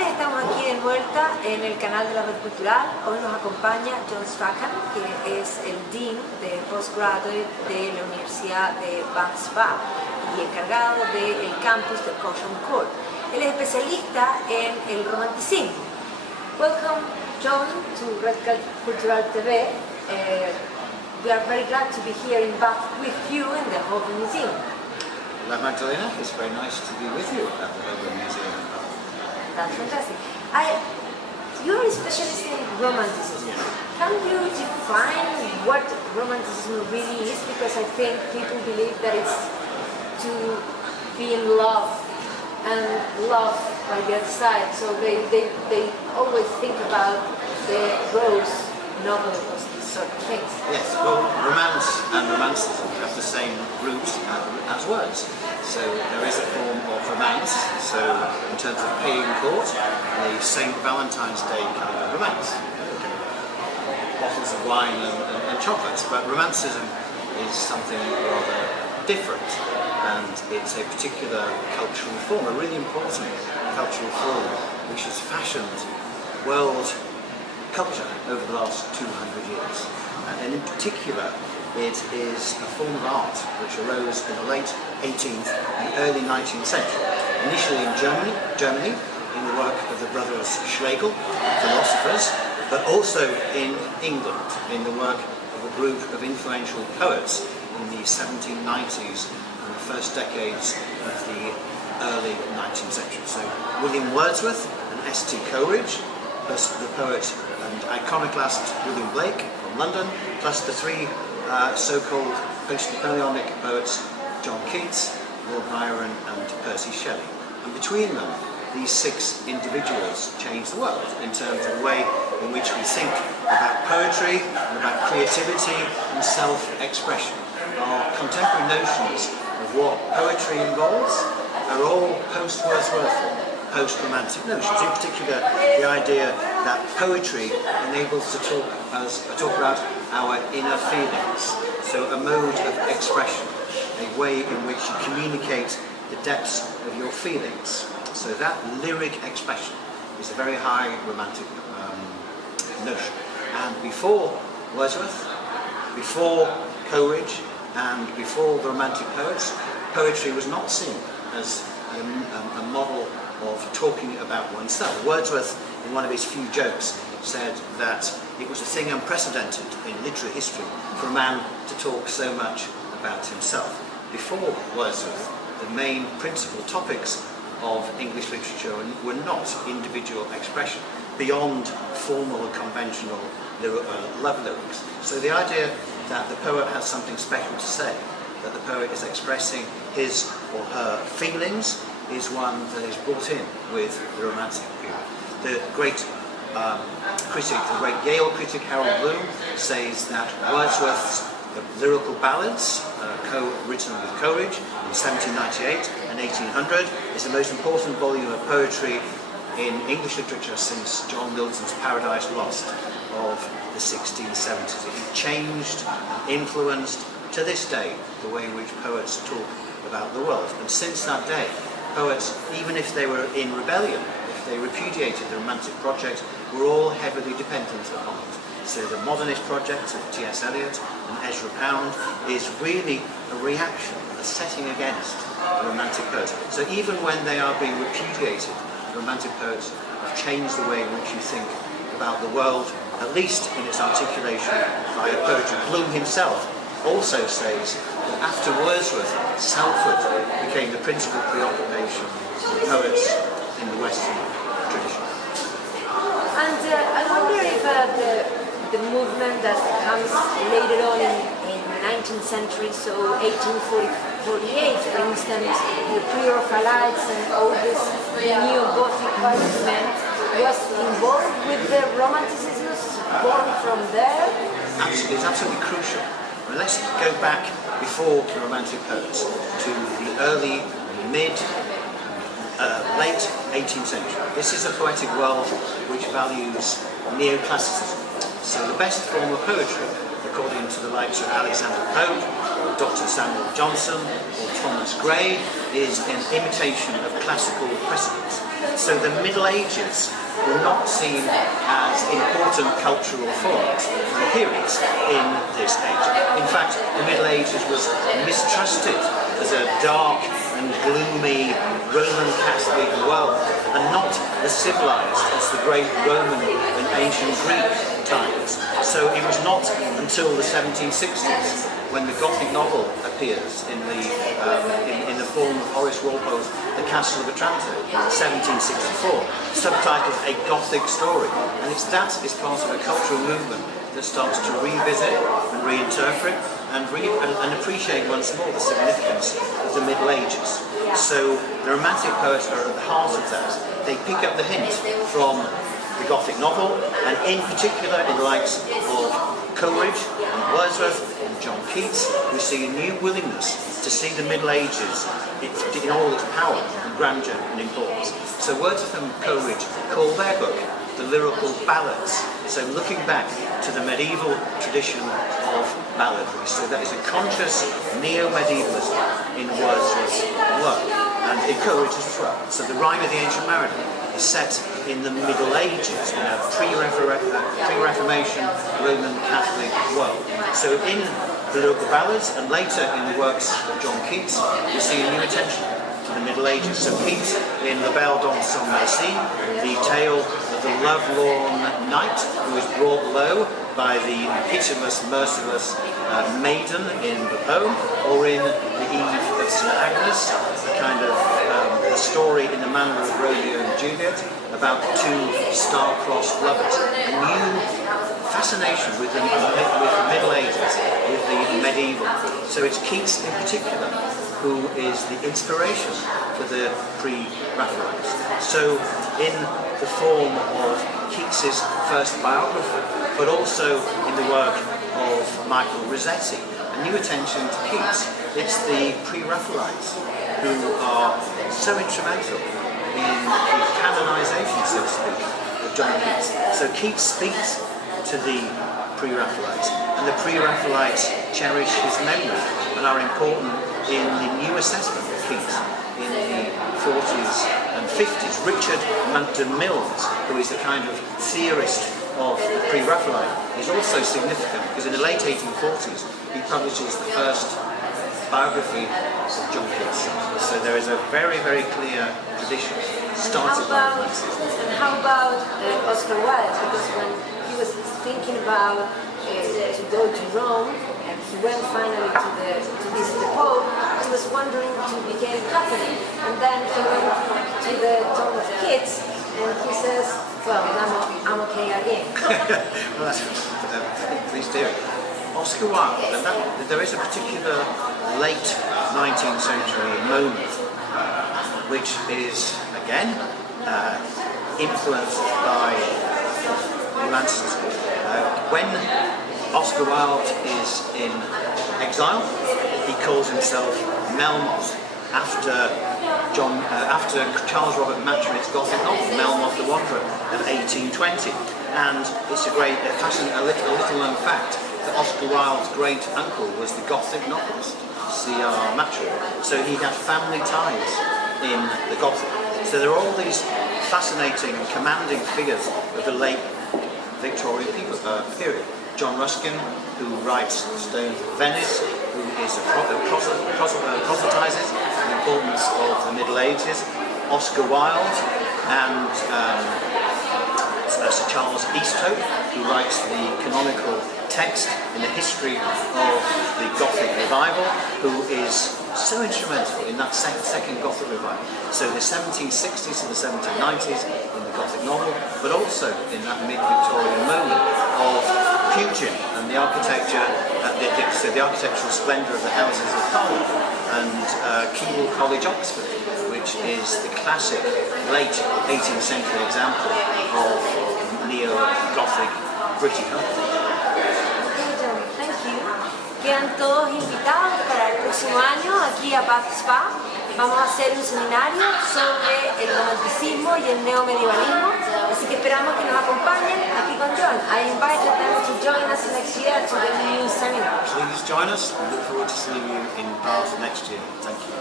tardes, estamos aquí de vuelta en el canal de la Red Cultural. Hoy nos acompaña John Strachan, que es el Dean de Postgraduate de la Universidad de Bath Spa y encargado del campus de Caution Court. Él es especialista en el romanticismo. Welcome, John, to Red Cultural TV. We are very glad to be here in Bath with you in the Holbourn Museum. Hello Magdalena, it's very nice to be with you at the Holbourn Museum. That's fantastic. You're a specialist in Romanticism. Yes. Can you define what Romanticism really is? Because I think people believe that it's to be in love and love by the other side. So they always think about the rose novels, these sort of things. Yes, well, romance and romanticism have the same roots as words. So there is a form of romance, so in terms of paying court, the St. Valentine's Day kind of romance. Bottles of wine and chocolates, but romanticism is something rather different, and it's a particular cultural form, a really important cultural form, which has fashioned world culture over the last 200 years. And in particular, it is a form of art which arose in the late 18th and early 19th century. Initially in Germany, in the work of the brothers Schlegel, philosophers, but also in England, in the work of a group of influential poets in the 1790s and the first decades of the early 19th century. So William Wordsworth and S.T. Coleridge, plus the poet and iconoclast William Blake from London, plus the three so-called post-Napoleonic poets John Keats, Lord Byron and Percy Shelley. And between them, these six individuals changed the world in terms of the way in which we think about poetry and about creativity and self-expression. Our contemporary notions of what poetry involves are all post-Wordsworthian, post-romantic notions. In particular, the idea that poetry enables to talk about our inner feelings. So a mode of expression, a way in which you communicate the depths of your feelings. So that lyric expression is a very high romantic notion. And before Wordsworth, before Coleridge, and before the Romantic poets, poetry was not seen as a model of talking about oneself. Wordsworth, in one of his few jokes, said that it was a thing unprecedented in literary history for a man to talk so much about himself. Before Wordsworth, the main principal topics of English literature were not individual expression, beyond formal and conventional love lyrics. So the idea that the poet has something special to say, that the poet is expressing his or her feelings, is one that is brought in with the Romantic period. The great critic, the great Yale critic Harold Bloom, says that Wordsworth's lyrical ballads, co-written with Coleridge in 1798 and 1800, is the most important volume of poetry in English literature since John Milton's Paradise Lost of the 1670s. It changed and influenced, to this day, the way in which poets talk about the world. And since that day, poets, even if they were in rebellion, if they repudiated the Romantic project, were all heavily dependent upon it. So the modernist project of T.S. Eliot and Ezra Pound is really a reaction, a setting against the Romantic poets. So even when they are being repudiated, the Romantic poets have changed the way in which you think about the world, at least in its articulation via poetry. Bloom himself also says that after Wordsworth, Salford became the principal preoccupation of poets in the Western tradition. And I wonder if the movement that comes later on in the 19th century, so 1848, for instance, the Pre-Raphaelites and all this neo-Gothic movement, was involved with the Romanticism, born from there? Absolutely, it's absolutely crucial. Well, let's go back before the Romantic poets to the early, late 18th century. This is a poetic world which values neoclassicism. So the best form of poetry, according to the likes of Alexander Pope, or Dr. Samuel Johnson, or Thomas Gray, is an imitation of classical precedents. So the Middle Ages were not seen as important cultural forms and periods in this age. In fact, the Middle Ages was mistrusted as a dark and gloomy Roman Catholic world, and not as civilized as the great Roman and ancient Greek times. So it was not until the 1760s when the Gothic novel appears in the form of Horace Walpole's The Castle of Otranto, 1764, subtitled A Gothic Story. And that is part of a cultural movement that starts to revisit and reinterpret and appreciate once more the significance of the Middle Ages. So the Romantic poets are at the heart of that. They pick up the hint from the Gothic novel, and in particular in the likes of Coleridge and Wordsworth and John Keats, we see a new willingness to see the Middle Ages in all its power and grandeur and importance. So Wordsworth and Coleridge call their book the Lyrical Ballads, so looking back to the medieval tradition of balladry. So that is a conscious neo-medievalism in Wordsworth's work, and in Coleridge as well. So the Rime of the Ancient Mariner is set in the Middle Ages, in a pre-Reformation Roman Catholic world. So in the Lyrical Ballads and later in the works of John Keats, we see a new attention to the Middle Ages. So Keats in La Belle dans son Messie, the tale of the lovelorn knight who is brought low by the pitiless, merciless maiden in the poem, or in the Eve of St. Agnes, a kind of a story in the manner of Romeo and Juliet about two star-crossed lovers. A new fascination with the Middle Ages, with the medieval. So it's Keats in particular who is the inspiration for the pre-Raphaelites. So in the form of Keats's first biography, but also in the work of Michael Rossetti, a new attention to Keats. It's the pre-Raphaelites who are so instrumental in the canonization, so to speak, of John Keats. So Keats speaks to the pre-Raphaelites, and the pre-Raphaelites cherish his memory and are important in the new assessment of Keats in the 40s and 50s. Richard Monckton Milnes, who is a kind of theorist of the pre-Raphaelite, is also significant because in the late 1840s he publishes the first biography of John Keats. So there is a very, very clear tradition started by Romanticism. And how about Oscar Wilde? Because when he was thinking about to go to Rome, and he went finally to visit the Pope, he was wondering to become Catholic. And then he went to the Tomb of Keats, and he says, well, I'm okay again. Well, that's please do. Oscar Wilde, and there is a particular late 19th century moment which is, again, influenced by Romanticism. When Oscar Wilde is in exile, he calls himself Melmoth after Charles Robert Maturin's Gothic novel, Melmoth the Wanderer, of 1820. And it's a little known fact that Oscar Wilde's great uncle was the Gothic novelist, C.R. Maturin. So he had family ties in the Gothic. So there are all these fascinating and commanding figures of the late Victorian period. John Ruskin, who writes Stones of Venice, who is proselytizes the importance of the Middle Ages. Oscar Wilde and Sir Charles Easthope, who writes the canonical text in the history of the Gothic revival, who is so instrumental in that second Gothic revival. So the 1760s to the 1790s in the Gothic novel, but also in that mid-Victorian moment of Pugin and the architecture, the architectural splendour of the Houses of Parliament, and Keble College, Oxford, which is the classic late 18th century example of neo-Gothic British art. Thank you. Quedan todos invitados para el próximo año aquí a Bath Spa. Vamos a hacer un seminario sobre el romanticismo y el neomedievalismo, así que esperamos que nos acompañen aquí con John. I invited them to join us next year to the new seminar. Please join us. We look forward to seeing you in Bath next year. Thank you.